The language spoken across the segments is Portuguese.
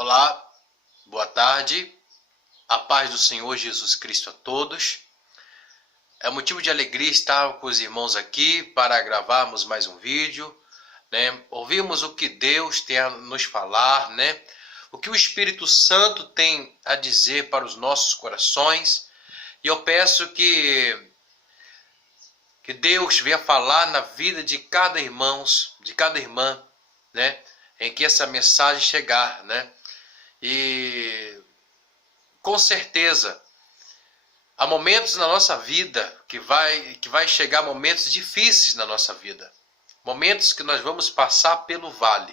Olá, boa tarde, a paz do Senhor Jesus Cristo a todos. É motivo de alegria estar com os irmãos aqui para gravarmos mais um vídeo, né? Ouvimos o que Deus tem a nos falar, né? O que o Espírito Santo tem a dizer para os nossos corações. E eu peço que Deus venha falar na vida de cada irmão, de cada irmã, né? Em que essa mensagem chegar, né? E com certeza há momentos na nossa vida que vai chegar momentos difíceis na nossa vida. Momentos que nós vamos passar pelo vale,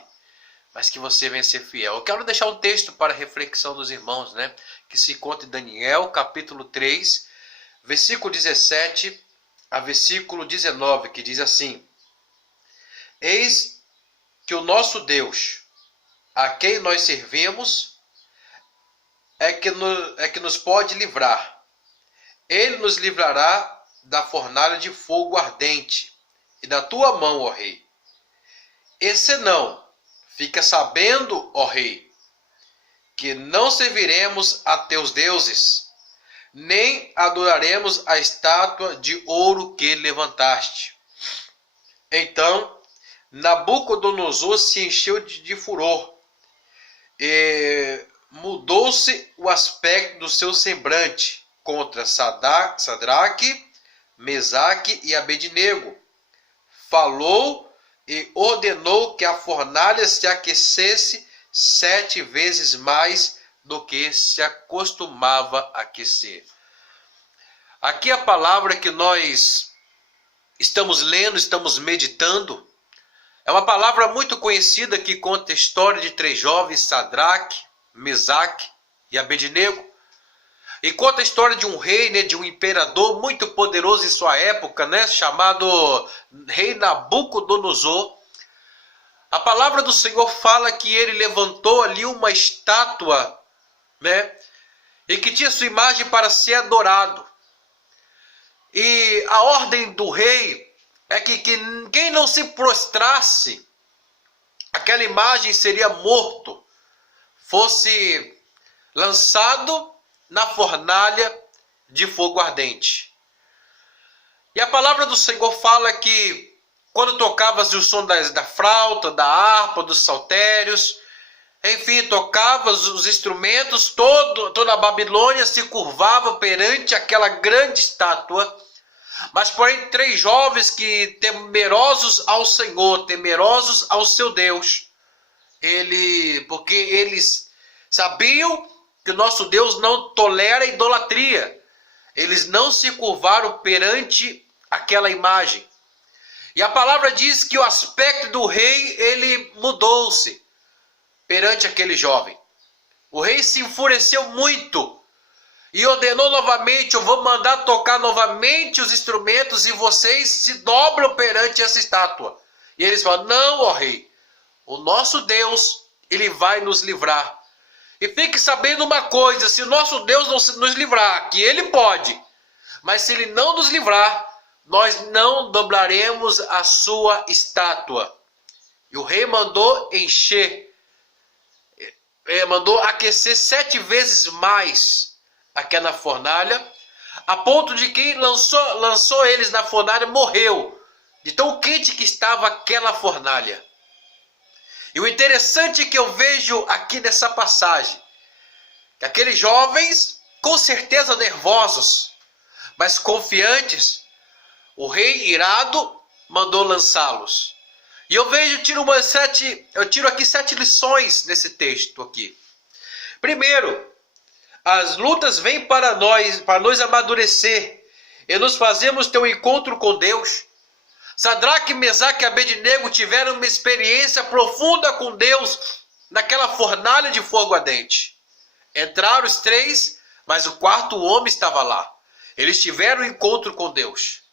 mas que você venha ser fiel. Eu quero deixar um texto para a reflexão dos irmãos, né? Que se encontra em Daniel, capítulo 3, versículo 17 a versículo 19, que diz assim: Eis que o nosso Deus, a quem nós servimos, é que nos pode livrar. Ele nos livrará da fornalha de fogo ardente e da tua mão, ó rei. E senão, fica sabendo, ó rei, que não serviremos a teus deuses, nem adoraremos a estátua de ouro que levantaste. Então, Nabucodonosor se encheu de furor, e mudou-se o aspecto do seu semblante contra Sadraque, Mesaque e Abednego. Falou e ordenou que a fornalha se aquecesse 7 vezes mais do que se acostumava aquecer. Aqui a palavra que nós estamos lendo, estamos meditando, é uma palavra muito conhecida que conta a história de 3 jovens, Sadraque, Mesaque e Abednego. E conta a história de um rei, né, de um imperador muito poderoso em sua época, né, chamado rei Nabucodonosor. A palavra do Senhor fala que ele levantou ali uma estátua, né, e que tinha sua imagem para ser adorado. E a ordem do rei é que quem não se prostrasse, aquela imagem seria morto, fosse lançado na fornalha de fogo ardente. E a palavra do Senhor fala que quando tocava-se o som da flauta, da harpa, dos saltérios, enfim, tocava os instrumentos, toda a Babilônia se curvava perante aquela grande estátua. Mas porém 3 jovens que, temerosos ao Senhor, temerosos ao seu Deus, porque eles sabiam que o nosso Deus não tolera idolatria, eles não se curvaram perante aquela imagem. E a palavra diz que o aspecto do rei, ele mudou-se perante aquele jovem. O rei se enfureceu muito e ordenou novamente: eu vou mandar tocar novamente os instrumentos e vocês se dobram perante essa estátua. E eles falam: não, ó rei, o nosso Deus, ele vai nos livrar. E fique sabendo uma coisa: se o nosso Deus não nos livrar, que ele pode, mas se ele não nos livrar, nós não dobraremos a sua estátua. E o rei mandou mandou aquecer 7 vezes mais aquela fornalha, a ponto de quem lançou eles na fornalha morreu, de tão quente que estava aquela fornalha. E o interessante que eu vejo aqui nessa passagem, que aqueles jovens, com certeza nervosos, mas confiantes, o rei irado mandou lançá-los. E eu tiro aqui 7 lições nesse texto aqui. Primeiro, as lutas vêm para nos amadurecer, e nos fazemos ter um encontro com Deus. Sadraque, Mesaque e Abednego tiveram uma experiência profunda com Deus naquela fornalha de fogo ardente. Entraram os 3, mas o 4º homem estava lá. Eles tiveram um encontro com Deus.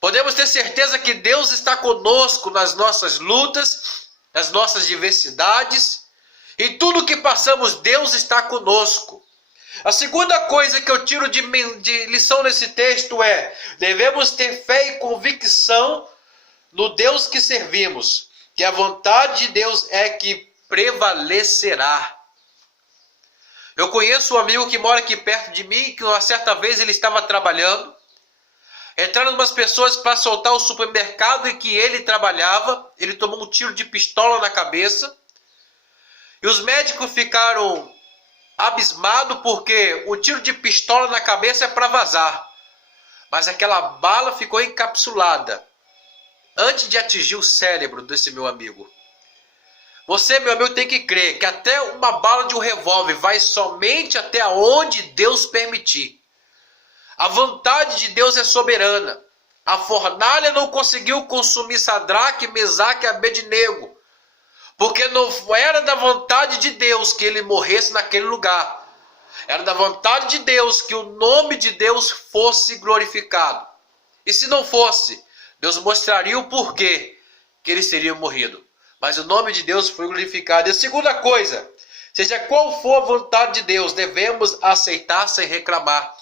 Podemos ter certeza que Deus está conosco nas nossas lutas, nas nossas diversidades. Em tudo que passamos, Deus está conosco. A segunda coisa que eu tiro de lição nesse texto é: devemos ter fé e convicção no Deus que servimos, que a vontade de Deus é que prevalecerá. Eu conheço um amigo que mora aqui perto de mim, que uma certa vez ele estava trabalhando, entraram umas pessoas para assaltar o supermercado em que ele trabalhava, ele tomou um tiro de pistola na cabeça, e os médicos ficaram abismados porque o tiro de pistola na cabeça é para vazar, mas aquela bala ficou encapsulada antes de atingir o cérebro desse meu amigo. Você, meu amigo, tem que crer que até uma bala de um revólver vai somente até onde Deus permitir. A vontade de Deus é soberana. A fornalha não conseguiu consumir Sadraque, Mesaque e Abednego, porque não era da vontade de Deus que ele morresse naquele lugar. Era da vontade de Deus que o nome de Deus fosse glorificado. E se não fosse, Deus mostraria o porquê que eles teriam morrido. Mas o nome de Deus foi glorificado. E a segunda coisa, seja qual for a vontade de Deus, devemos aceitar sem reclamar.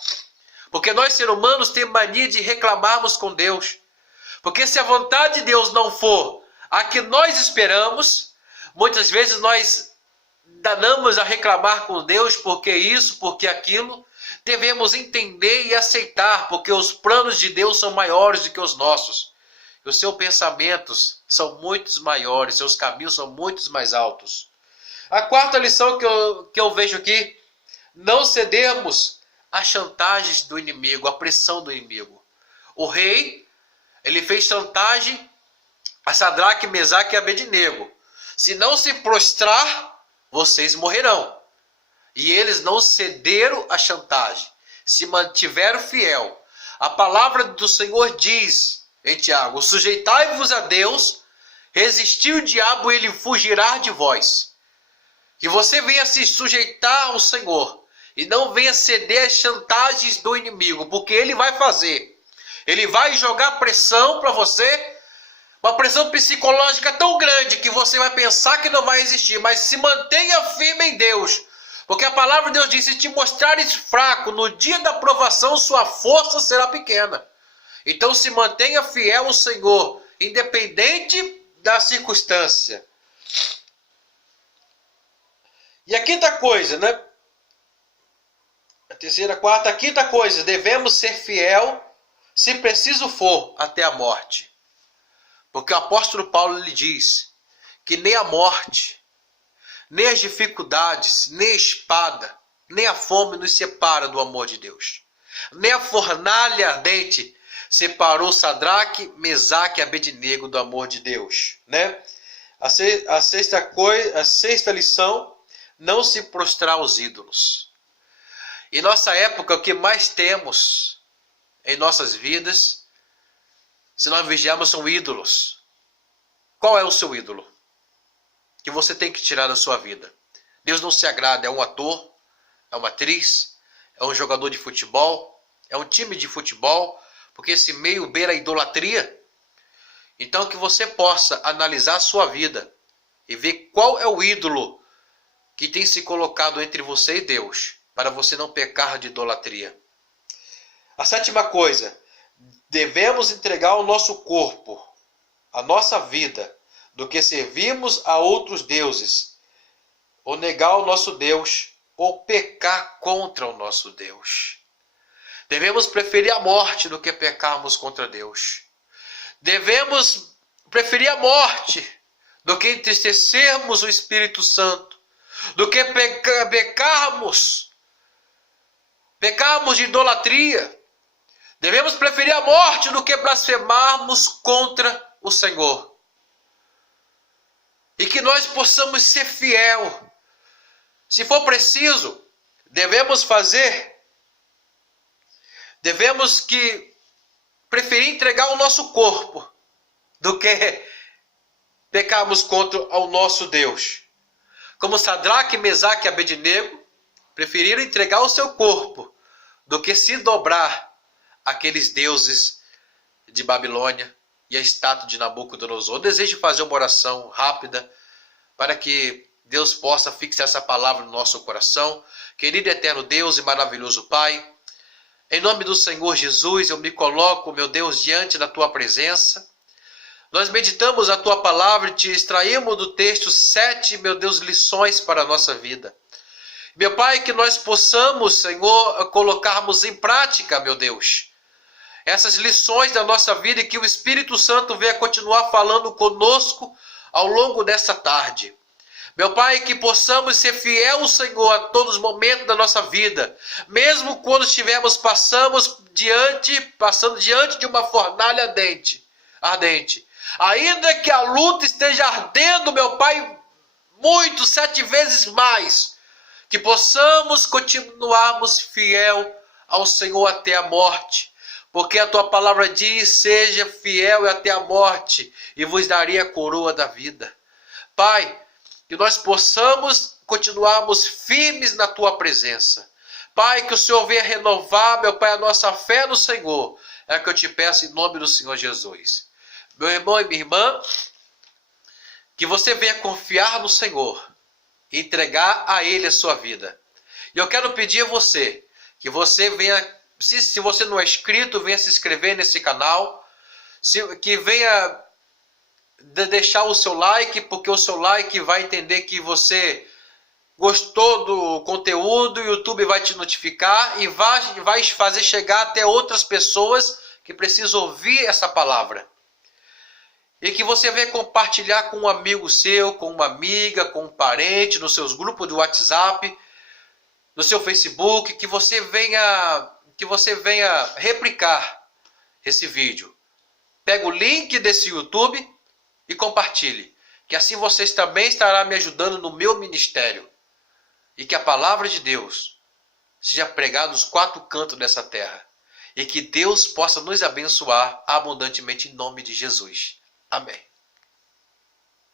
Porque nós, seres humanos, temos mania de reclamarmos com Deus. Porque se a vontade de Deus não for a que nós esperamos, muitas vezes nós danamos a reclamar com Deus, porque isso, porque aquilo. Devemos entender e aceitar, porque os planos de Deus são maiores do que os nossos. E os seus pensamentos são muito maiores, seus caminhos são muito mais altos. A quarta lição que eu vejo aqui, não cedermos às chantagens do inimigo, à pressão do inimigo. O rei, ele fez chantagem a Sadraque, Mesaque e Abednego. Se não se prostrar, vocês morrerão. E eles não cederam à chantagem, se mantiveram fiel. A palavra do Senhor diz em Tiago: sujeitai-vos a Deus, resistir o diabo, ele fugirá de vós. Que você venha se sujeitar ao Senhor e não venha ceder às chantagens do inimigo, porque ele vai fazer. Ele vai jogar pressão para você, uma pressão psicológica tão grande que você vai pensar que não vai existir, mas se mantenha firme em Deus. Porque a palavra de Deus diz: se te mostrares fraco, no dia da provação sua força será pequena. Então se mantenha fiel ao Senhor, independente da circunstância. E a quinta coisa, né? A terceira, a quarta, a quinta coisa, devemos ser fiel, se preciso for, até a morte. Porque o apóstolo Paulo lhe diz que nem a morte, nem as dificuldades, nem a espada, nem a fome nos separa do amor de Deus. Nem a fornalha ardente separou Sadraque, Mesaque e Abednego do amor de Deus, né? A sexta lição, não se prostrar aos ídolos. Em nossa época, o que mais temos em nossas vidas, se nós vigiarmos, são ídolos. Qual é o seu ídolo que você tem que tirar da sua vida? Deus não se agrada, é um ator, é uma atriz, é um jogador de futebol, é um time de futebol, porque esse meio beira a idolatria. Então que você possa analisar a sua vida e ver qual é o ídolo que tem se colocado entre você e Deus, para você não pecar de idolatria. A sétima coisa, devemos entregar o nosso corpo, a nossa vida, do que servirmos a outros deuses, ou negar o nosso Deus, ou pecar contra o nosso Deus. Devemos preferir a morte do que pecarmos contra Deus. Devemos preferir a morte do que entristecermos o Espírito Santo, do que pecarmos de idolatria. Devemos preferir a morte do que blasfemarmos contra o Senhor. E que nós possamos ser fiel. Se for preciso, devemos preferir entregar o nosso corpo do que pecarmos contra o nosso Deus. Como Sadraque, Mesaque e Abednego preferiram entregar o seu corpo do que se dobrar àqueles deuses de Babilônia e a estátua de Nabucodonosor. Eu desejo fazer uma oração rápida para que Deus possa fixar essa palavra no nosso coração. Querido eterno Deus e maravilhoso Pai, em nome do Senhor Jesus, eu me coloco, meu Deus, diante da Tua presença. Nós meditamos a Tua palavra e te extraímos do texto 7, meu Deus, lições para a nossa vida. Meu Pai, que nós possamos, Senhor, colocarmos em prática, meu Deus, essas lições da nossa vida e que o Espírito Santo venha continuar falando conosco ao longo dessa tarde. Meu Pai, que possamos ser fiel, Senhor, a todos os momentos da nossa vida, mesmo quando estivermos passando diante de uma fornalha ardente. Ainda que a luta esteja ardendo, meu Pai, muito, 7 vezes mais, que possamos continuarmos fiel ao Senhor até a morte, porque a Tua palavra diz, seja fiel até a morte, e vos daria a coroa da vida. Pai, que nós possamos continuarmos firmes na Tua presença. Pai, que o Senhor venha renovar, meu Pai, a nossa fé no Senhor. É o que eu te peço em nome do Senhor Jesus. Meu irmão e minha irmã, que você venha confiar no Senhor e entregar a Ele a sua vida. E eu quero pedir a você, que você venha, se você não é inscrito, venha se inscrever nesse canal, que venha deixar o seu like, porque o seu like vai entender que você gostou do conteúdo, o YouTube vai te notificar e vai fazer chegar até outras pessoas que precisam ouvir essa palavra. E que você venha compartilhar com um amigo seu, com uma amiga, com um parente, nos seus grupos de WhatsApp, no seu Facebook, que você venha replicar esse vídeo. Pega o link desse YouTube e compartilhe, que assim vocês também estarão me ajudando no meu ministério, e que a palavra de Deus seja pregada nos 4 cantos dessa terra, e que Deus possa nos abençoar abundantemente em nome de Jesus. Amém.